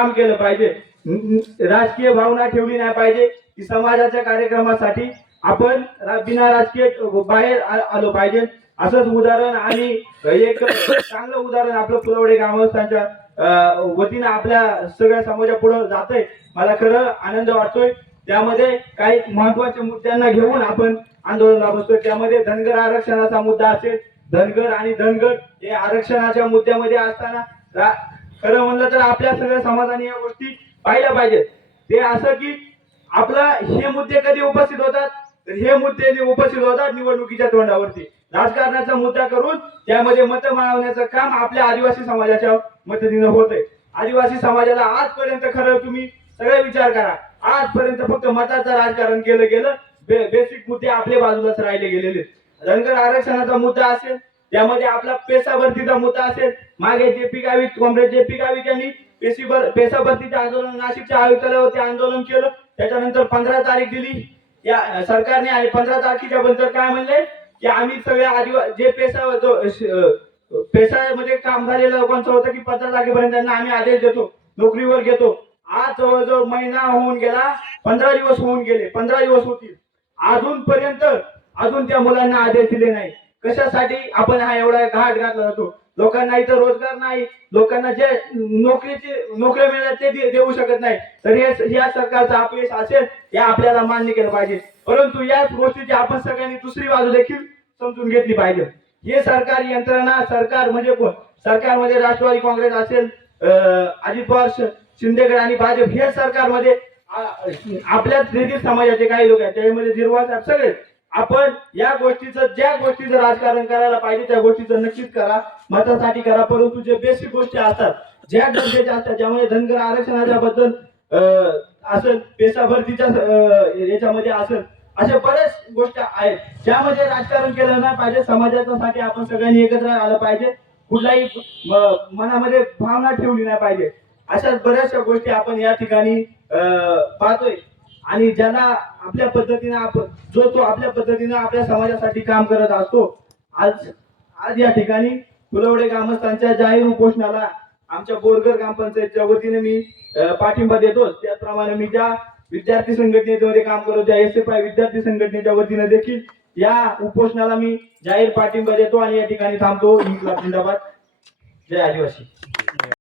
काम केलं पाहिजे. राजकीय भावना ठेवली नाही पाहिजे. की समाजाच्या कार्यक्रमासाठी आपण बिना राजकीय बाहेर आलो पाहिजे. असंच उदाहरण आणि एक चांगलं उदाहरण आपलं पुरवडे ग्रामस्थांच्या वतीनं आपल्या सगळ्या समाजा समाजापुढे जातंय. मला खरं आनंद वाटतोय. त्यामध्ये काही महत्त्वाच्या मुद्द्यांना घेऊन आपण आंदोलनाला बसतोय. त्यामध्ये धनगर आरक्षणाचा मुद्दा असेल. धनगर आणि धनगर हे आरक्षणाच्या मुद्द्यामध्ये असताना खरं म्हणलं तर आपल्या सगळ्या समाजाने या गोष्टी पाहिल्या पाहिजेत. ते असं की आपला हे मुद्दे कधी उपस्थित होतात? तर हे मुद्दे उपस्थित होतात निवडणुकीच्या तोंडावरती. राजकारणाचा मुद्दा करून त्यामध्ये मत मिळवण्याचं काम आपल्या आदिवासी समाजाच्या मदतीनं होतंय. आदिवासी समाजाला आजपर्यंत खरं तुम्ही सगळे विचार करा. आजपर्यंत फक्त मताचं राजकारण केलं गेलं. बे- बेसिक मुद्दे आपल्या बाजूलाच राहिले गेलेले धनगर आरक्षणाचा मुद्दा असेल त्यामध्ये आपला पेसा भरतीचा मुद्दा असेल. मागे J P Gavit comrade J P Gavit यांनी पेशीभर पेसा भरतीचे आंदोलन नाशिकच्या आयुक्तालयावरती आंदोलन केलं. त्याच्यानंतर पंधरा तारीख दिली. या सरकारने पंधरा तारखेच्या नंतर काय म्हणले? की आम्ही सगळ्या आदिवा जे पेसा जो पेशामध्ये काम झालेलं लोकांचं होतं की पंधरा तारखेपर्यंत त्यांना आम्ही आदेश देतो. नोकरीवर घेतो. आज जवळजवळ महिना होऊन गेला. पंधरा दिवस होऊन गेले. पंधरा दिवस होतील. अजूनपर्यंत अजून त्या मुलांना आदेश दिले नाही. कशासाठी आपण हा एवढा घाट घातला जातो? लोकांना इथं रोजगार नाही. लोकांना जे नोकरीचे नोकऱ्या मिळतात ते दे- देऊ शकत नाही. तर हे या सरकारचं अपयश असेल हे आपल्याला मान्य केलं पाहिजे. परंतु याच गोष्टीची आपण सगळ्यांनी दुसरी बाजू देखील समजून घेतली पाहिजे. हे सरकारी यंत्रणा सरकार म्हणजे कोण? सरकारमध्ये राष्ट्रवादी काँग्रेस असेल अजित पवार शिंदेगड आणि भाजप हे सरकारमध्ये आपल्याच आपल्या समाजाचे काही लोक आहेत. त्याच्यामध्ये जिरवा साहेब सगळे. आपण या गोष्टीचं ज्या गोष्टीचं राजकारण करायला पाहिजे त्या गोष्टीचं नक्कीच करा. मतासाठी करा परंतु जे बेसिक गोष्टी असतात ज्या गरजेच्या असतात ज्यामध्ये धनगर आरक्षणाच्या बद्दल असं असेल पेसा भरतीच्या याच्यामध्ये असेल अशा बऱ्याच गोष्टी आहेत. ज्यामध्ये राजकारण केलं नाही पाहिजे समाजासाठी आपण सगळ्यांनी एकत्र आलं पाहिजे. कुठलाही म- मनामध्ये भावना ठेवली नाही पाहिजे. अशा बऱ्याचशा गोष्टी आपण या ठिकाणी पाहतोय. आणि ज्याला आपल्या पद्धतीने आपण जो तो आपल्या पद्धतीने आपल्या समाजासाठी काम करत असतो आज आज या ठिकाणी फुलवडे ग्रामस्थांच्या जाहीर उपोषणाला आमच्या बोरगर ग्रामपंचायतच्या वतीने मी पाठिंबा देतो. त्याचप्रमाणे मी ज्या विद्यार्थी संघटनेमध्ये काम करतो ज्या एस एफ आय विद्यार्थी संघटनेच्या वतीने देखील या उपोषणाला मी जाहीर पाठिंबा देतो आणि या ठिकाणी थांबतो. इन्क्लाब जिंदाबाद. जय आदिवासी.